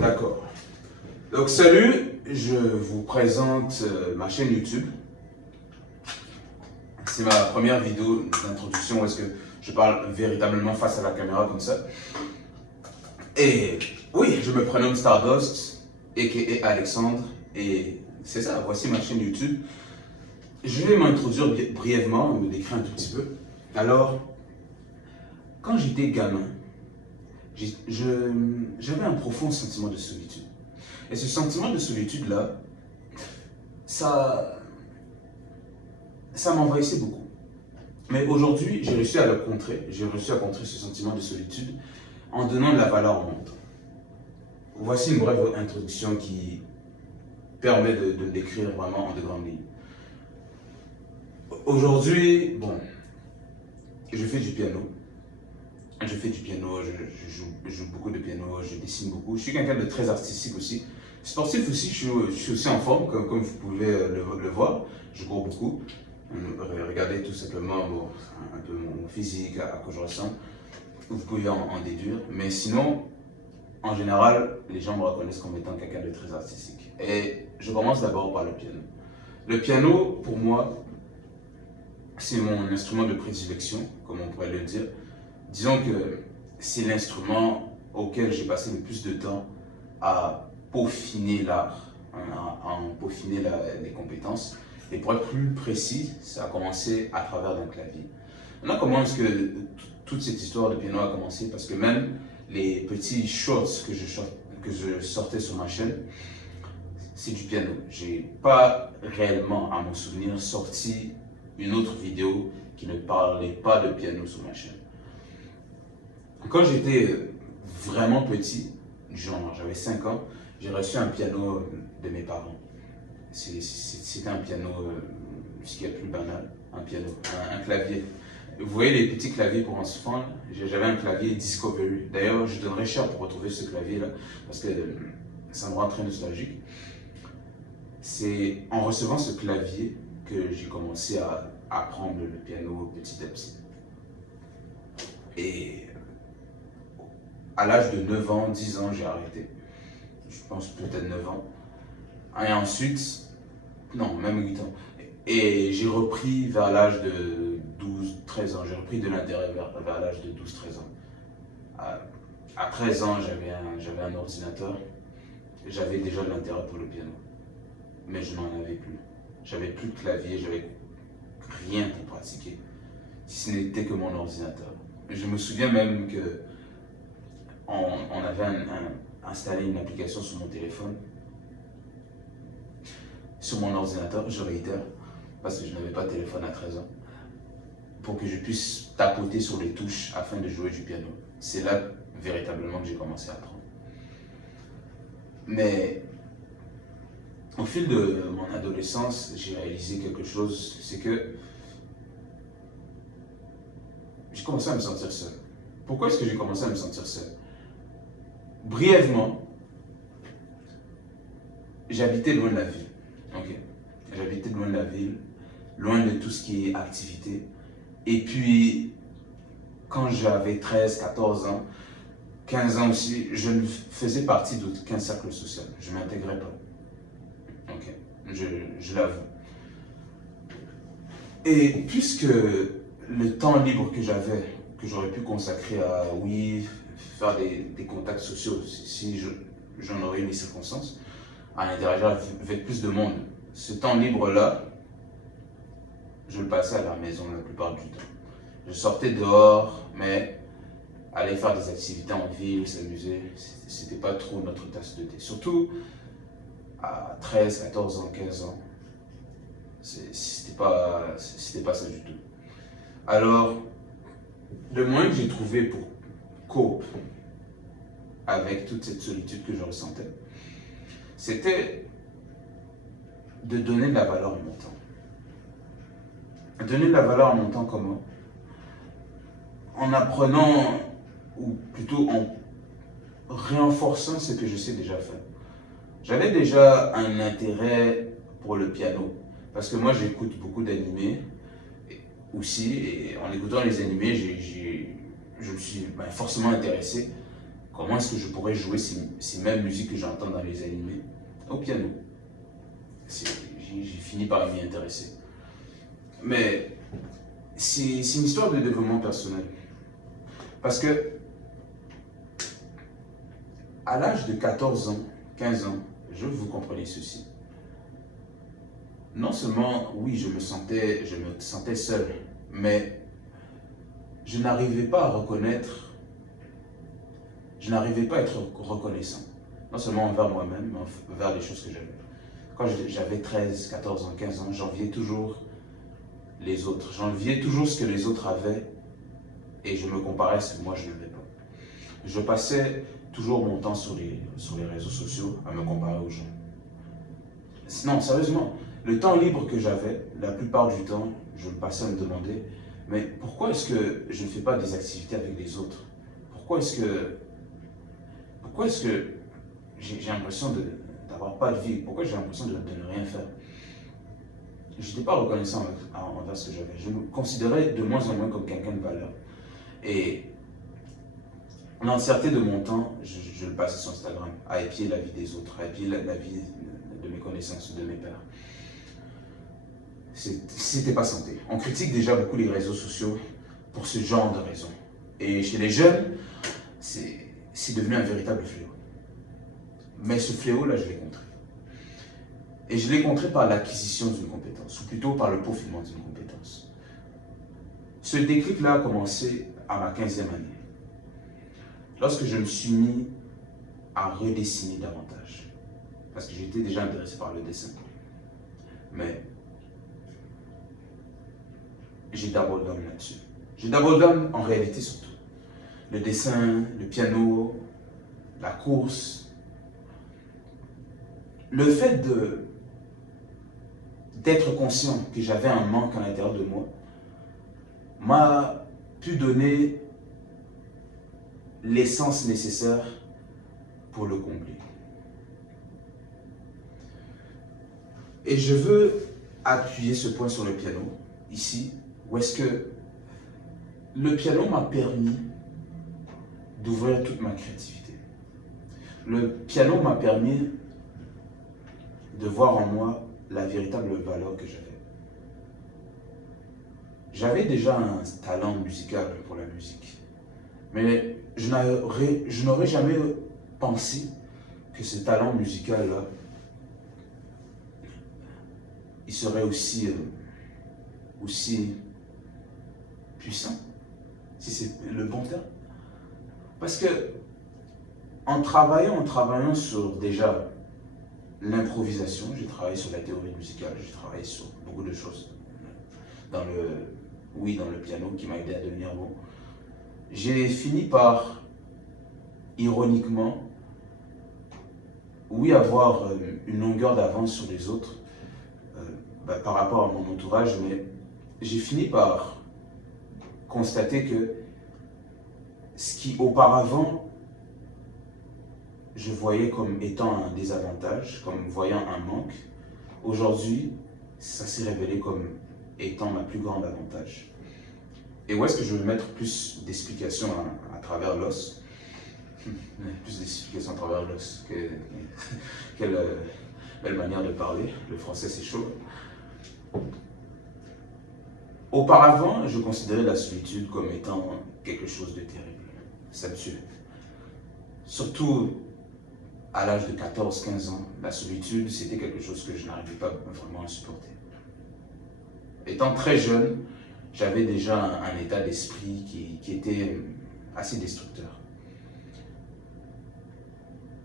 D'accord. Donc salut, je vous présente ma chaîne YouTube. C'est ma première vidéo d'introduction où est-ce que je parle véritablement face à la caméra comme ça. Et oui, je me prénomme Stardust, a.k.a. Alexandre, et c'est ça, voici ma chaîne YouTube. Je vais m'introduire brièvement, me décrire un tout petit peu. Alors, quand j'étais gamin, j'avais un profond sentiment de solitude. Et ce sentiment de solitude-là, ça m'envahissait beaucoup. Mais aujourd'hui, j'ai réussi à le contrer. J'ai réussi à contrer ce sentiment de solitude en donnant de la valeur au monde. Voici une brève introduction qui permet de le décrire vraiment en de grandes lignes. Aujourd'hui, bon, je fais du piano. Je fais du piano, je joue beaucoup de piano, je dessine beaucoup. Je suis quelqu'un de très artistique aussi. Sportif aussi, je suis aussi en forme, comme vous pouvez le voir. Je cours beaucoup. Regardez tout simplement un peu mon physique, à quoi je ressemble. Vous pouvez en déduire. Mais sinon, en général, les gens me reconnaissent comme étant quelqu'un de très artistique. Et je commence d'abord par le piano. Le piano, pour moi, c'est mon instrument de prédilection, comme on pourrait le dire. Disons que c'est l'instrument auquel j'ai passé le plus de temps à peaufiner l'art, à peaufiner les compétences. Et pour être plus précis, ça a commencé à travers d'un clavier. Maintenant, comment est-ce que toute cette histoire de piano a commencé? Parce que même les petits shorts que je sortais sur ma chaîne, c'est du piano. J'ai pas réellement, à mon souvenir, sorti une autre vidéo qui ne parlait pas de piano sur ma chaîne. Quand j'étais vraiment petit, genre j'avais 5 ans, j'ai reçu un piano de mes parents. C'était un piano, ce qui est plus banal, un piano, un clavier. Vous voyez les petits claviers pour enfants, j'avais un clavier Discovery. D'ailleurs, je donnerais cher pour retrouver ce clavier-là, parce que ça me rend très nostalgique. C'est en recevant ce clavier que j'ai commencé à apprendre le piano petit à petit. Et à l'âge de 9 ans, 10 ans, j'ai arrêté. Je pense peut-être 9 ans. Et ensuite, non, même 8 ans. Et j'ai repris vers l'âge de 12, 13 ans. J'ai repris de l'intérêt vers l'âge de 12, 13 ans. À 13 ans, j'avais un ordinateur. J'avais déjà de l'intérêt pour le piano. Mais je n'en avais plus. J'avais plus de clavier, j'avais rien pour pratiquer. Si ce n'était que mon ordinateur. Je me souviens même que on avait installé une application sur mon téléphone, sur mon ordinateur, je réitère, parce que je n'avais pas de téléphone à 13 ans, pour que je puisse tapoter sur les touches afin de jouer du piano. C'est là véritablement que j'ai commencé à apprendre. Mais au fil de mon adolescence, j'ai réalisé quelque chose, c'est que j'ai commencé à me sentir seul. Pourquoi est-ce que j'ai commencé à me sentir seul? Brièvement, j'habitais loin de la ville. Okay. J'habitais loin de la ville, loin de tout ce qui est activité. Et puis, quand j'avais 13, 14 ans, 15 ans aussi, je ne faisais partie d'aucun cercle social. Je ne m'intégrais pas. Okay. Je l'avoue. Et puisque le temps libre que j'avais, que j'aurais pu consacrer à, oui, faire des contacts sociaux, si j'en aurais eu les circonstances, à interagir avec plus de monde. Ce temps libre-là, je le passais à la maison la plupart du temps. Je sortais dehors, mais aller faire des activités en ville, s'amuser, c'était pas trop notre tasse de thé. Surtout à 13, 14 ans, 15 ans, c'était pas ça du tout. Alors, le moyen que j'ai trouvé pour cope avec toute cette solitude que je ressentais, c'était de donner de la valeur à mon temps. Donner de la valeur à mon temps comment? En apprenant, ou plutôt en renforçant ce que je sais déjà faire. J'avais déjà un intérêt pour le piano, parce que moi j'écoute beaucoup d'animés aussi, et en écoutant les animés, je me suis forcément intéressé comment est-ce que je pourrais jouer ces mêmes musiques que j'entends dans les animés au piano. J'ai fini par m'y intéresser. Mais c'est une histoire de développement personnel. Parce que à l'âge de 14 ans, 15 ans, je veux que vous compreniez ceci. Non seulement, oui, je me sentais seul, mais je n'arrivais pas à reconnaître, je n'arrivais pas à être reconnaissant. Non seulement envers moi-même, mais envers les choses que j'avais. Quand j'avais 13, 14 ans, 15 ans, j'enviais toujours les autres. J'enviais toujours ce que les autres avaient et je me comparais à ce que moi je n'avais pas. Je passais toujours mon temps sur les réseaux sociaux à me comparer aux gens. Non, sérieusement, le temps libre que j'avais, la plupart du temps, je me passais à me demander, mais pourquoi est-ce que je ne fais pas des activités avec les autres? Pourquoi est-ce que j'ai l'impression d'avoir pas de vie? Pourquoi j'ai l'impression de ne rien faire? Je n'étais pas reconnaissant envers ce que j'avais. Je me considérais de moins en moins comme quelqu'un de valeur. Et l'entièreté de mon temps, je le passais sur Instagram, à épier la vie des autres, à épier la vie de mes connaissances, de mes pairs. C'était pas santé. On critique déjà beaucoup les réseaux sociaux pour ce genre de raisons. Et chez les jeunes, c'est devenu un véritable fléau. Mais ce fléau-là, je l'ai contré. Et je l'ai contré par l'acquisition d'une compétence, ou plutôt par le peaufinement d'une compétence. Ce déclic-là a commencé à ma 15e année, lorsque je me suis mis à redessiner davantage. Parce que j'étais déjà intéressé par le dessin. Mais j'ai double down là-dessus. J'ai double down en réalité surtout. Le dessin, le piano, la course. Le fait d'être conscient que j'avais un manque à l'intérieur de moi m'a pu donner l'essence nécessaire pour le combler. Et je veux appuyer ce point sur le piano, ici, où est-ce que le piano m'a permis d'ouvrir toute ma créativité. Le piano m'a permis de voir en moi la véritable valeur que j'avais. J'avais déjà un talent musical pour la musique, mais je n'aurais jamais pensé que ce talent musical-là, il serait aussi puissant, si c'est le bon terme. Parce que en travaillant sur déjà l'improvisation, j'ai travaillé sur la théorie musicale, j'ai travaillé sur beaucoup de choses. Dans le piano qui m'a aidé à devenir bon. J'ai fini par, ironiquement, avoir une longueur d'avance sur les autres par rapport à mon entourage, mais j'ai fini par constater que ce qui auparavant je voyais comme étant un désavantage, comme voyant un manque, aujourd'hui, ça s'est révélé comme étant ma plus grande avantage. Et où est-ce que je veux mettre plus d'explications à travers l'os? Plus d'explications à travers l'os. Quelle belle manière de parler. Le français, c'est chaud. Auparavant, je considérais la solitude comme étant quelque chose de terrible. Ça me tuait. Surtout à l'âge de 14-15 ans, la solitude, c'était quelque chose que je n'arrivais pas vraiment à supporter. Étant très jeune, j'avais déjà un état d'esprit qui était assez destructeur.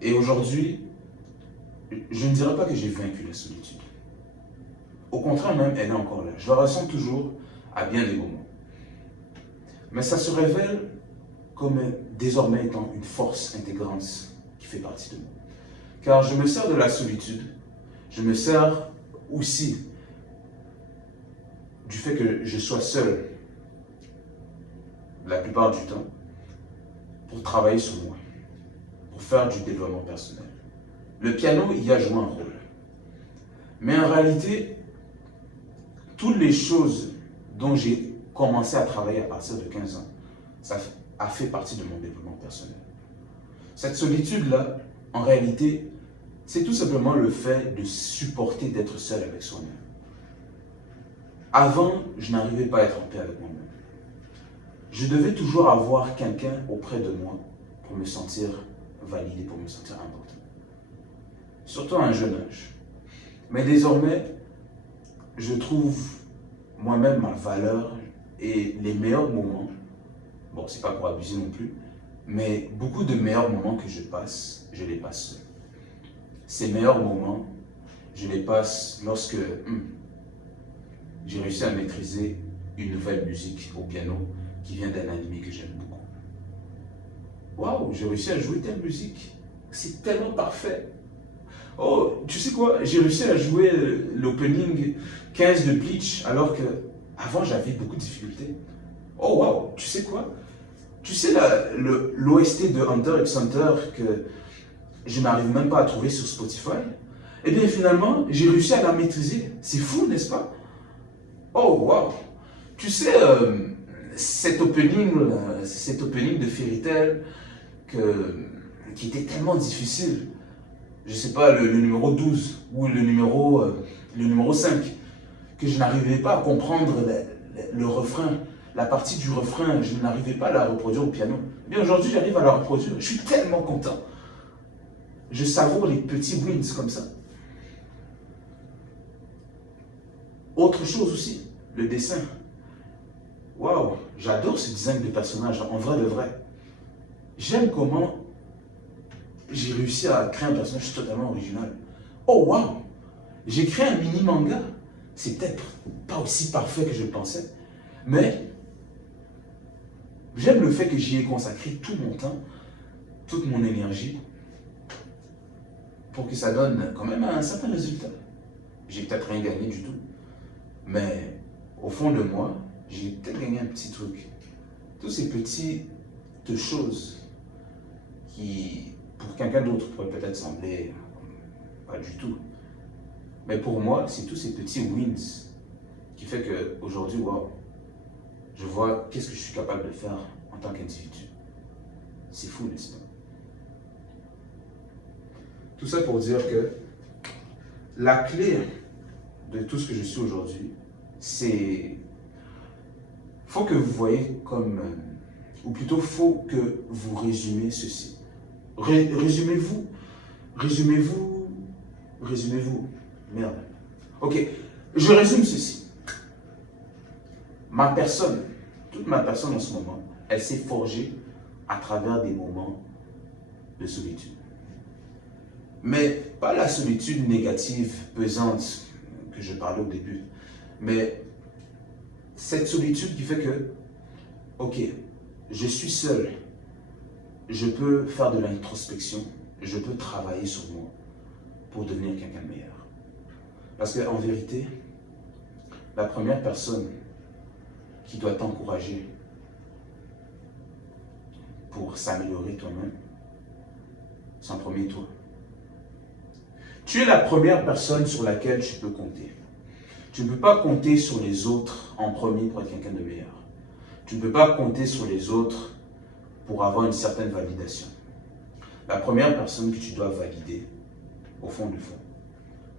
Et aujourd'hui, je ne dirais pas que j'ai vaincu la solitude. Au contraire même, elle est encore là. Je la ressens toujours à bien des moments. Mais ça se révèle comme désormais étant une force intégrante qui fait partie de moi. Car je me sers de la solitude, je me sers aussi du fait que je sois seul la plupart du temps pour travailler sur moi, pour faire du développement personnel. Le piano y a joué un rôle. Mais en réalité, toutes les choses dont j'ai commencé à travailler à partir de 15 ans, ça a fait partie de mon développement personnel. Cette solitude-là, en réalité, c'est tout simplement le fait de supporter d'être seul avec soi-même. Avant, je n'arrivais pas à être en paix avec moi-même. Je devais toujours avoir quelqu'un auprès de moi pour me sentir validé, pour me sentir important. Surtout à un jeune âge. Mais désormais, je trouve moi-même ma valeur et les meilleurs moments, bon, c'est pas pour abuser non plus, mais beaucoup de meilleurs moments que je les passe seul. Ces meilleurs moments, je les passe lorsque j'ai réussi à maîtriser une nouvelle musique au piano qui vient d'un animé que j'aime beaucoup. Waouh, j'ai réussi à jouer telle musique, c'est tellement parfait. Oh, tu sais quoi, j'ai réussi à jouer l'opening 15 de Bleach alors que avant j'avais beaucoup de difficultés. Oh waouh, tu sais quoi? Tu sais l'OST de Hunter x Hunter que je n'arrive même pas à trouver sur Spotify? Eh bien finalement, j'ai réussi à la maîtriser. C'est fou, n'est-ce pas? Oh waouh! Tu sais, cet opening de Fairy Tail qui était tellement difficile. Je sais pas, le numéro 12 ou le numéro 5, que je n'arrivais pas à comprendre le refrain, la partie du refrain, je n'arrivais pas à la reproduire au piano. Mais aujourd'hui, j'arrive à la reproduire. Je suis tellement content. Je savoure les petits wins comme ça. Autre chose aussi, le dessin. Waouh, j'adore ce design de personnage, en vrai de vrai. J'aime comment j'ai réussi à créer un personnage totalement original. Oh waouh, j'ai créé un mini manga. C'est peut-être pas aussi parfait que je le pensais, mais j'aime le fait que j'y ai consacré tout mon temps, toute mon énergie, pour que ça donne quand même un certain résultat. J'ai peut-être rien gagné du tout, mais au fond de moi, j'ai peut-être gagné un petit truc. Tous ces petites choses qui, pour quelqu'un d'autre, pourraient peut-être sembler pas du tout. Mais pour moi, c'est tous ces petits wins qui fait qu'aujourd'hui, wow, je vois qu'est-ce que je suis capable de faire en tant qu'individu. C'est fou, n'est-ce pas? Tout ça pour dire que la clé de tout ce que je suis aujourd'hui, c'est... faut que vous voyez comme... ou plutôt, faut que vous résumez ceci. Résumez-vous. Merde. Ok, je résume ceci. Ma personne, toute ma personne en ce moment, elle s'est forgée à travers des moments de solitude. Mais pas la solitude négative, pesante, que je parlais au début, mais cette solitude qui fait que, ok, je suis seul, je peux faire de l'introspection, je peux travailler sur moi pour devenir quelqu'un de meilleur. Parce qu'en vérité, la première personne qui doit t'encourager pour s'améliorer toi-même, c'est en premier toi. Tu es la première personne sur laquelle tu peux compter. Tu ne peux pas compter sur les autres en premier pour être quelqu'un de meilleur. Tu ne peux pas compter sur les autres pour avoir une certaine validation. La première personne que tu dois valider, au fond du fond,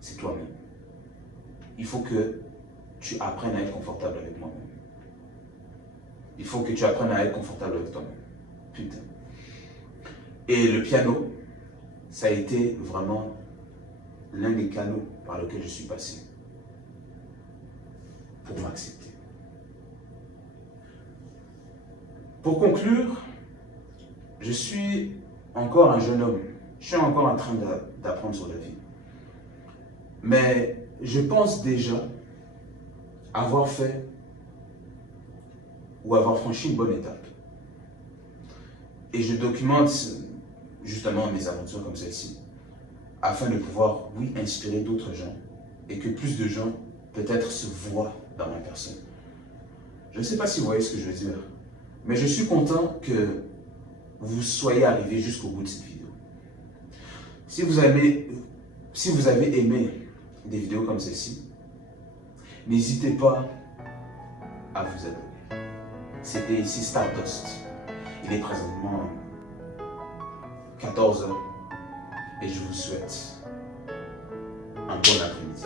c'est toi-même. Il faut que tu apprennes à être confortable avec moi-même. Il faut que tu apprennes à être confortable avec toi-même. Putain. Et le piano, ça a été vraiment l'un des canaux par lesquels je suis passé pour m'accepter. Pour conclure, je suis encore un jeune homme. Je suis encore en train d'apprendre sur la vie. Mais je pense déjà avoir fait ou avoir franchi une bonne étape. Et je documente justement mes aventures comme celle-ci, afin de pouvoir, oui, inspirer d'autres gens et que plus de gens, peut-être, se voient dans ma personne. Je ne sais pas si vous voyez ce que je veux dire, mais je suis content que vous soyez arrivés jusqu'au bout de cette vidéo. Si vous avez aimé des vidéos comme celle-ci, n'hésitez pas à vous abonner. C'était ici Stardust. Il est présentement 14 h. Et je vous souhaite un bon après-midi.